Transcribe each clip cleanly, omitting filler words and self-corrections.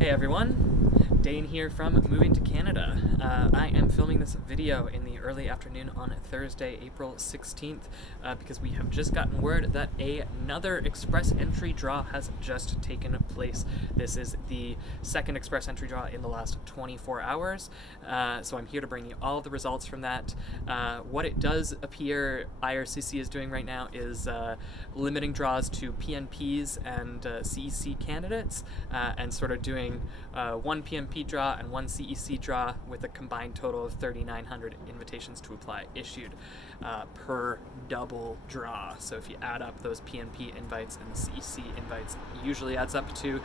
Hey everyone, Dane here from Moving to Canada. I am filming this video in the early afternoon on Thursday, April 16th, because we have just gotten word that another express entry draw has just taken place. This is the second express entry draw in the last 24 hours, so I'm here to bring you all the results from that. What it does appear IRCC is doing right now is limiting draws to PNPs and CEC candidates, and sort of doing one PNP draw and one CEC draw with a combined total of 3,900 invitations to apply issued per double draw. So if you add up those PNP invites and the CEC invites, it usually adds up to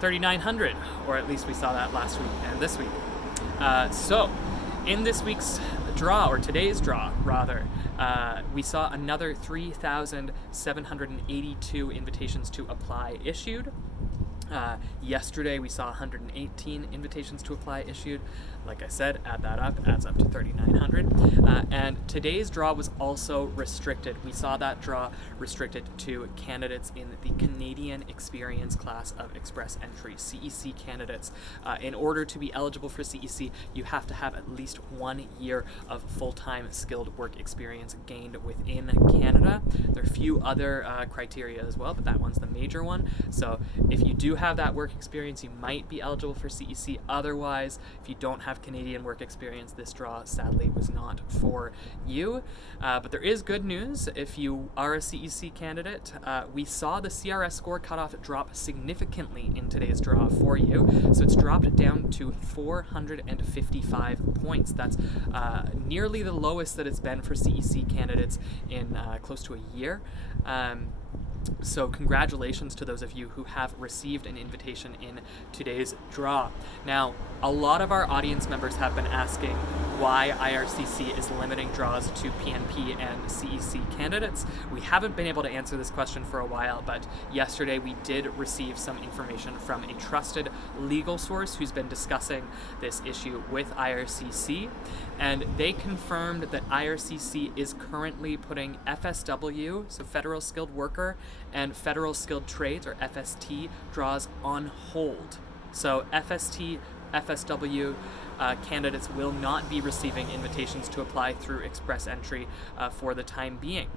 3,900, or at least we saw that last week and this week. So in this week's draw, or today's draw rather, we saw another 3,782 invitations to apply issued. Yesterday we saw 118 invitations to apply issued. Like I said, add that up, adds up to 3,900. And today's draw was also restricted. We saw that draw restricted to candidates in the Canadian Experience class of Express Entry, CEC candidates. In order to be eligible for CEC, you have to have at least 1 year of full-time skilled work experience gained within Canada. There are a few other criteria as well, but that one's the major one. So if you do have that work experience, you might be eligible for CEC. Otherwise, if you don't have Canadian work experience, this draw sadly was not for you. But there is good news if you are a CEC candidate. We saw the CRS Score cutoff drop significantly in today's draw for you. So it's dropped down to 455 points. That's nearly the lowest that it's been for CEC candidates in close to a year. So congratulations to those of you who have received an invitation in today's draw. Now, a lot of our audience members have been asking why IRCC is limiting draws to PNP and CEC candidates. We haven't been able to answer this question for a while, but yesterday we did receive some information from a trusted legal source who's been discussing this issue with IRCC, and they confirmed that IRCC is currently putting FSW, so Federal Skilled Worker, and Federal Skilled Trades, or FST, draws on hold. So FSW candidates will not be receiving invitations to apply through Express Entry for the time being.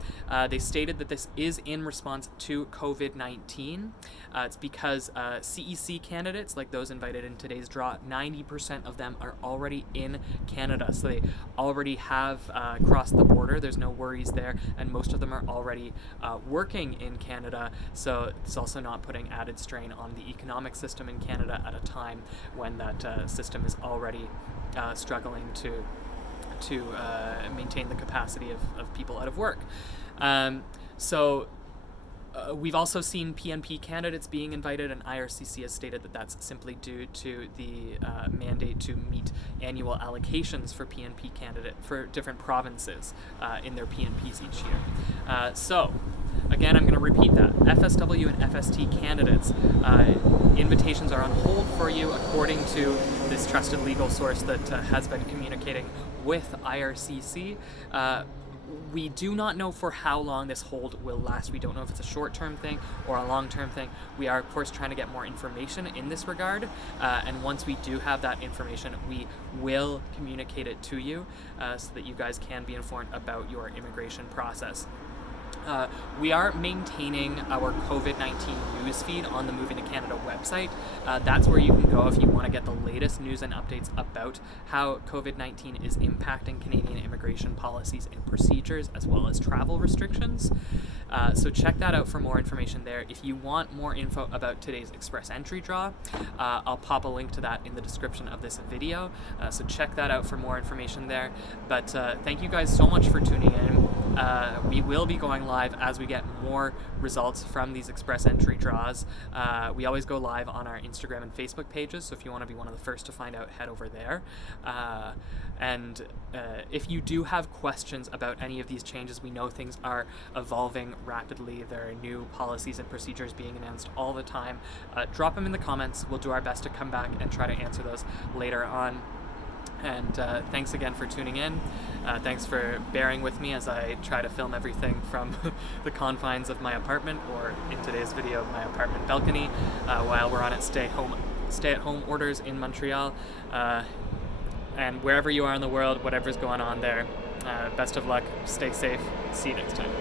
They stated that this is in response to COVID-19. It's because CEC candidates, like those invited in today's draw, 90% of them are already in Canada. So they already have crossed the border. There's no worries there. And most of them are already working in Canada. So it's also not putting added strain on the economic system in Canada at a time when that system is already struggling to maintain the capacity of people out of work. We've also seen PNP candidates being invited, and IRCC has stated that that's simply due to the mandate to meet annual allocations for PNP candidate for different provinces in their PNPs each year. Again, I'm going to repeat that. FSW and FST candidates, invitations are on hold for you according to this trusted legal source that has been communicating with IRCC. We do not know for how long this hold will last. We don't know if it's a short-term thing or a long-term thing. We are, of course, trying to get more information in this regard, and once we do have that information, we will communicate it to you so that you guys can be informed about your immigration process. We are maintaining our COVID-19 news feed on the Moving to Canada website. That's where you can go if you want to get the latest news and updates about how COVID-19 is impacting Canadian immigration policies and procedures, as well as travel restrictions. So check that out for more information there. If you want more info about today's Express Entry draw, I'll pop a link to that in the description of this video. So check that out for more information there. But thank you guys so much for tuning in. We will be going live as we get more results from these Express Entry draws. We always go live on our Instagram and Facebook pages, so if you want to be one of the first to find out, head over there. And if you do have questions about any of these changes, we know things are evolving rapidly. There are new policies and procedures being announced all the time. Drop them in the comments. We'll do our best to come back and try to answer those later on. And thanks again for tuning in. Thanks for bearing with me as I try to film everything from the confines of my apartment, or in today's video, my apartment balcony, while we're on a stay-at-home orders in Montreal. And wherever you are in the world, whatever's going on there, best of luck, stay safe, see you next time.